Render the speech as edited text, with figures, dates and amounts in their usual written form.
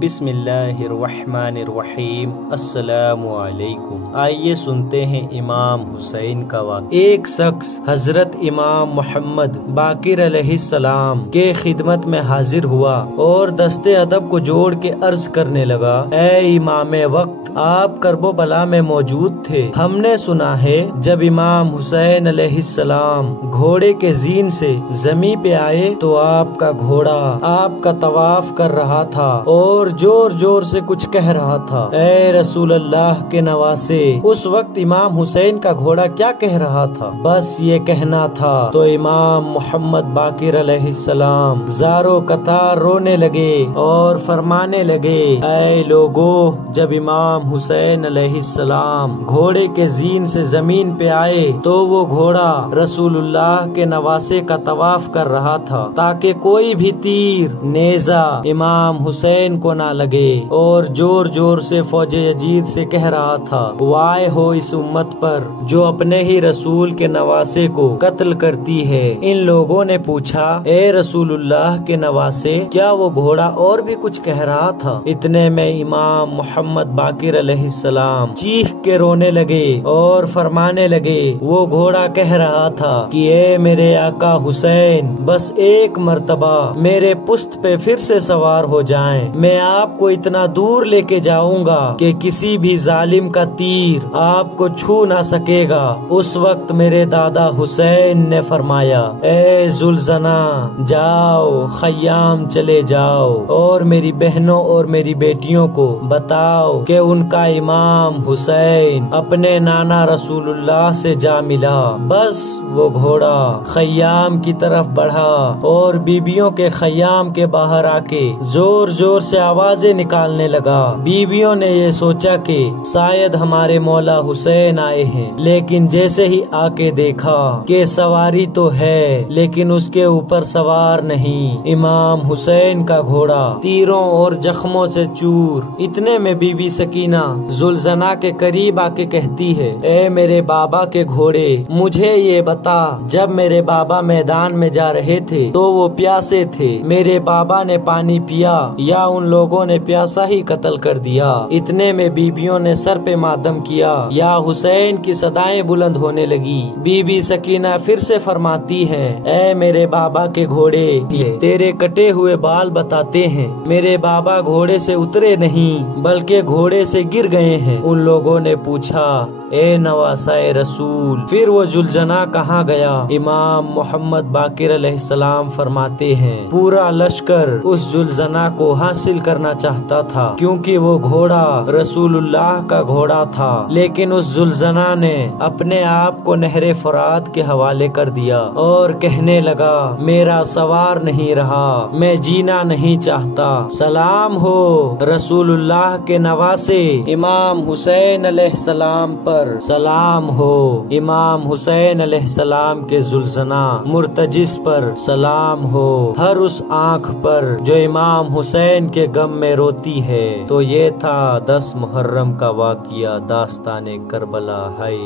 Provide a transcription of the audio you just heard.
بسم اللہ الرحمن الرحیم۔ السلام علیکم۔ آئیے سنتے ہیں امام حسین کا واقعہ۔ ایک شخص حضرت امام محمد باقر علیہ السلام کے خدمت میں حاضر ہوا اور دست ادب کو جوڑ کے عرض کرنے لگا، اے امام وقت، آپ کرب و بلا میں موجود تھے۔ ہم نے سنا ہے جب امام حسین علیہ السلام گھوڑے کے زین سے زمین پہ آئے تو آپ کا گھوڑا آپ کا طواف کر رہا تھا اور زور زور سے کچھ کہہ رہا تھا۔ اے رسول اللہ کے نواسے، اس وقت امام حسین کا گھوڑا کیا کہہ رہا تھا؟ بس یہ کہنا تھا۔ تو امام محمد باقر علیہ السلام زارو قطار رونے لگے اور فرمانے لگے، اے لوگو، جب امام حسین علیہ السلام گھوڑے کے زین سے زمین پہ آئے تو وہ گھوڑا رسول اللہ کے نواسے کا طواف کر رہا تھا تاکہ کوئی بھی تیر نیزہ امام حسین کو نہ لگے، اور زور زور سے فوج یزید سے کہہ رہا تھا، وائے ہو اس امت پر جو اپنے ہی رسول کے نواسے کو قتل کرتی ہے۔ ان لوگوں نے پوچھا، اے رسول اللہ کے نواسے، کیا وہ گھوڑا اور بھی کچھ کہہ رہا تھا؟ اتنے میں امام محمد باقر علیہ السلام چیخ کے رونے لگے اور فرمانے لگے، وہ گھوڑا کہہ رہا تھا کہ اے میرے آقا حسین، بس ایک مرتبہ میرے پشت پہ پھر سے سوار ہو جائیں، میں آپ کو اتنا دور لے کے جاؤں گا کہ کسی بھی ظالم کا تیر آپ کو چھو نہ سکے گا۔ اس وقت میرے دادا حسین نے فرمایا، اے ذوالزنا، جاؤ خیام چلے جاؤ اور میری بہنوں اور میری بیٹیوں کو بتاؤ کہ ان کا امام حسین اپنے نانا رسول اللہ سے جا ملا۔ بس وہ گھوڑا خیام کی طرف بڑھا اور بیبیوں کے خیام کے باہر آ کے زور زور سے آوازیں نکالنے لگا۔ بیویوں نے یہ سوچا کہ شاید ہمارے مولا حسین آئے ہیں، لیکن جیسے ہی آ کے دیکھا کہ سواری تو ہے لیکن اس کے اوپر سوار نہیں، امام حسین کا گھوڑا تیروں اور زخموں سے چور۔ اتنے میں بی بی سکینہ ذوالزنا کے قریب آ کے کہتی ہے، اے میرے بابا کے گھوڑے، مجھے یہ بتا، جب میرے بابا میدان میں جا رہے تھے تو وہ پیاسے تھے، میرے بابا نے پانی پیا یا ان لوگوں نے پیاسا ہی قتل کر دیا؟ اتنے میں بیبیوں نے سر پہ ماتم کیا، یا حسین کی صدائیں بلند ہونے لگی۔ بی بی سکینہ پھر سے فرماتی ہیں، اے میرے بابا کے گھوڑے، تیرے کٹے ہوئے بال بتاتے ہیں میرے بابا گھوڑے سے اترے نہیں بلکہ گھوڑے سے گر گئے ہیں۔ ان لوگوں نے پوچھا، اے نواسائے رسول، پھر وہ ذوالزنا کہاں گیا؟ امام محمد باقر علیہ السلام فرماتے ہیں، پورا لشکر اس ذوالزنا کو حاصل کرنا چاہتا تھا کیونکہ وہ گھوڑا رسول اللہ کا گھوڑا تھا، لیکن اس ذوالزنا نے اپنے آپ کو نہر فرات کے حوالے کر دیا اور کہنے لگا، میرا سوار نہیں رہا، میں جینا نہیں چاہتا۔ سلام ہو رسول اللہ کے نواسے امام حسین علیہ السلام پر، سلام ہو امام حسین علیہ السلام کے ذوالزنا مرتجس پر، سلام ہو ہر اس آنکھ پر جو امام حسین کے غم میں روتی ہے۔ تو یہ تھا 10 محرم کا واقعہ، داستان کربلا ہے۔